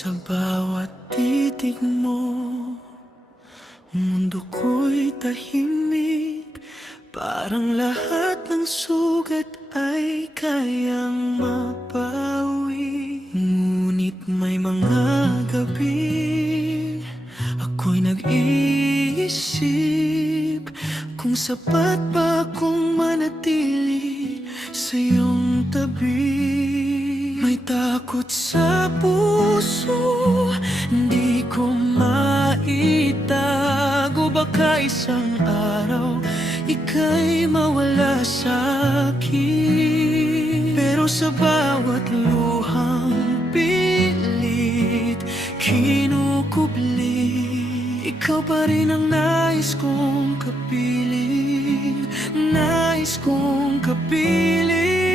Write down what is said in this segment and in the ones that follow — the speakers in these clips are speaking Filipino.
Sa bawat titig mo, mundo ko'y tahimik. Parang lahat ng sugat ay kayang mapawi. Ngunit may mga gabi ako'y nag-iisip kung sapat ba akong manatili sa iyong tabi. May takot sa puso, hindi ko maitago. Baka isang araw ika'y mawala sa'kin. Pero sa bawat luhang pilit kinukubli, ikaw pa rin ang nais kong kapiling. Nais kong kapiling.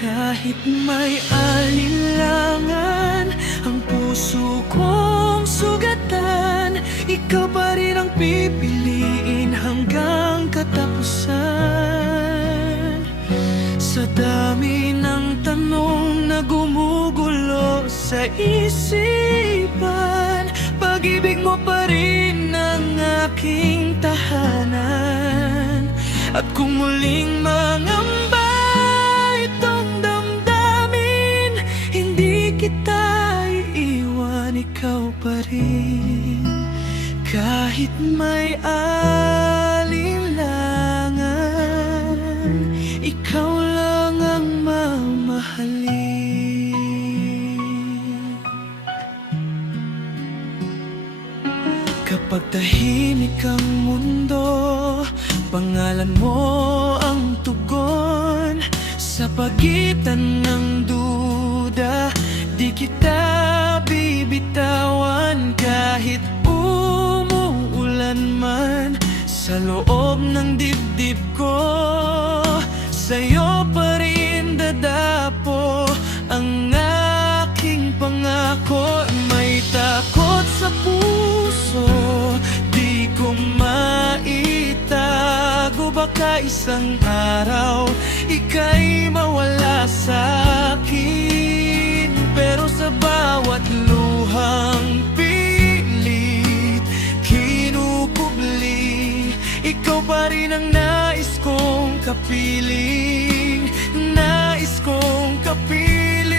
Kahit may alinlangan ang puso kong sugatan, ikaw pa rin ang pipiliin hanggang katapusan. Sa dami ng tanong na gumugulo sa isipan, pag-ibig mo pa rin ang aking tahanan. At kung muling mangamba kita iiwan, ikaw pa rin. Kahit may alinlangan, ikaw lang ang mamahalin. Kapag tahimik ang mundo, pangalan mo ang tugon. Sa pagitan ng duda, di kita bibitawan. Kahit umuulan man sa loob ng dibdib ko, sa'yo pa rin dadapo ang aking pangako. May takot sa puso, di ko maitago. Baka isang araw ika'y mawala sa'kin. Pero sa bawat luhang pilit kinukubli, ikaw pa rin ang nais kong kapiling. Nais kong kapiling.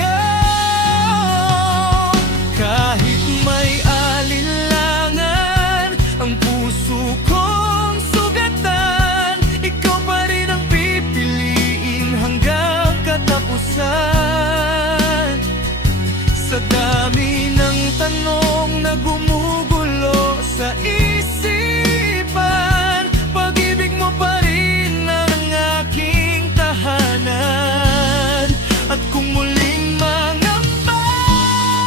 Oh, kahit may alinlangan ang puso kong sugatan, ikaw pa rin ang pipiliin hanggang katapusan. Sa dami ng tanong na gumugulo sa isipan, pag-ibig mo pa rin ang aking tahanan. At kung muling mangamba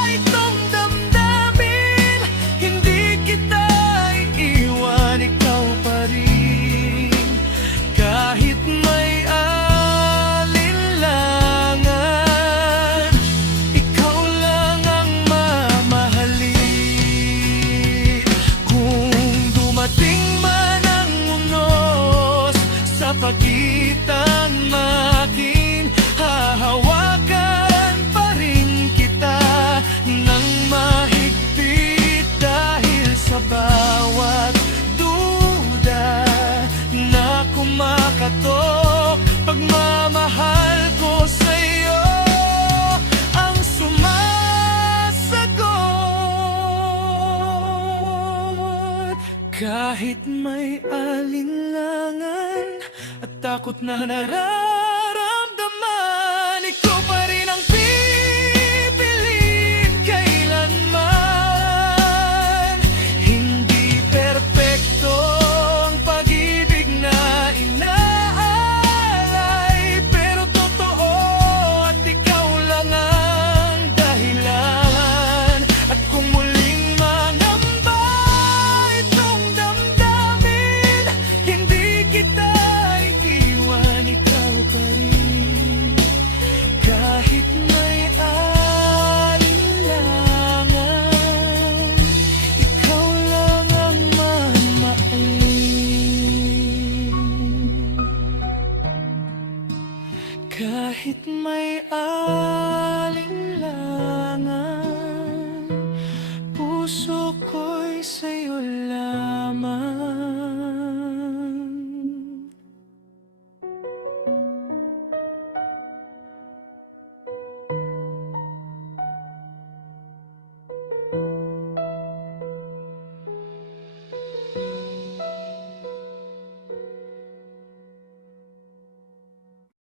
itong damdamin, hindi kita iiwan, ikaw pa rin. Kahit may alinlangan, ikaw lang ang mamahalin. Kung dumating man ang unos sa pagitan natin, hahawakan pa rin kita ng mahigpit. Dahil sa bawat duda na kumakatok, pagmamahal ko sa'yo ang sumasagot. Kahit may alinlangan at takot na nararamdaman, ikaw pa rin ang pipiliin kailanman. Hindi perpekto ang pag-ibig na inaalay, pero totoo at ikaw lang ang dahilan. At kung muling mangamba itong damdamin, hindi kita iiwan, ikaw pa Kahit may